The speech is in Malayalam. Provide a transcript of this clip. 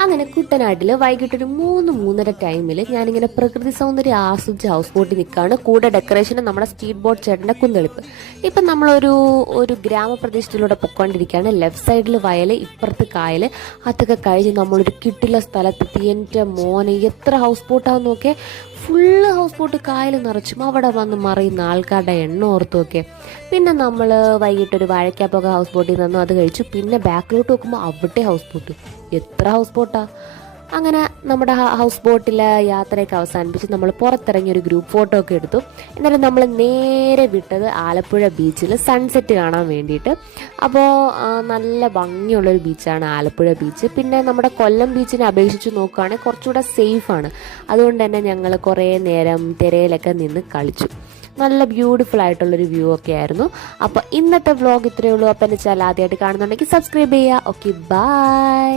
അങ്ങനെ കുട്ടനാട്ടിൽ വൈകിട്ടൊരു 3-3:30 ടൈമിൽ ഞാനിങ്ങനെ പ്രകൃതി സൗന്ദര്യം ആസ്വദിച്ച് ഹൗസ് ബോട്ടിൽ നിൽക്കുകയാണ്. കൂടെ ഡെക്കറേഷന് നമ്മുടെ സ്പീഡ് ബോട്ട് ചേട്ടൻ്റെ കുന്തെളിപ്പ്. ഇപ്പം നമ്മളൊരു ഗ്രാമപ്രദേശത്തിലൂടെ പൊയ്ക്കൊണ്ടിരിക്കുകയാണ്. ലെഫ്റ്റ് സൈഡിൽ വയൽ, ഇപ്പുറത്ത് കായൽ. അതൊക്കെ കഴിഞ്ഞ് നമ്മളൊരു കിട്ടില്ല സ്ഥലത്തെത്തി. എൻ്റെ മോനെ എത്ര ഹൗസ് ബോട്ടാന്ന് നോക്കിയേ, ഫുള്ള് ഹൗസ് ബോട്ട് കായൽ നിറച്ചും. അവിടെ വന്ന് മറിയുന്ന ആൾക്കാരുടെ എണ്ണം ഓർത്ത് നോക്കിയേ. പിന്നെ നമ്മൾ വൈകിട്ടൊരു വാഴയ്ക്കാപ്പൊക്കെ ഹൗസ് ബോട്ടിൽ നിന്നു, അത് കഴിച്ചു. പിന്നെ ബാക്കിലോട്ട് നോക്കുമ്പോൾ അവിടെ ഹൗസ് ബോട്ട്. എത്ര ഹൗസ് ബോട്ടാ! അങ്ങനെ നമ്മുടെ ഹൗസ് ബോട്ടിലെ യാത്രയൊക്കെ അവസാനിപ്പിച്ച് നമ്മൾ പുറത്തിറങ്ങി ഒരു ഗ്രൂപ്പ് ഫോട്ടോ ഒക്കെ എടുത്തു. എന്നിട്ട് നമ്മൾ നേരെ വിട്ടത് ആലപ്പുഴ ബീച്ചിൽ സൺസെറ്റ് കാണാൻ വേണ്ടിയിട്ട്. അപ്പോൾ നല്ല ഭംഗിയുള്ളൊരു ബീച്ചാണ് ആലപ്പുഴ ബീച്ച്. പിന്നെ നമ്മുടെ കൊല്ലം ബീച്ചിനെ അപേക്ഷിച്ച് നോക്കുകയാണെങ്കിൽ കുറച്ചുകൂടെ സേഫാണ്. അതുകൊണ്ട് തന്നെ ഞങ്ങൾ കുറേ നേരം തിരയിലൊക്കെ നിന്ന് കളിച്ചു. നല്ല ബ്യൂട്ടിഫുൾ ആയിട്ടുള്ളൊരു വ്യൂ ഒക്കെ ആയിരുന്നു. അപ്പോൾ ഇന്നത്തെ വ്ലോഗ് ഇത്രയേ ഉള്ളൂ. അപ്പം എൻ്റെ ചാനൽ ആദ്യമായിട്ട് കാണുന്നുണ്ടെങ്കിൽ സബ്സ്ക്രൈബ് ചെയ്യുക. Okay, by.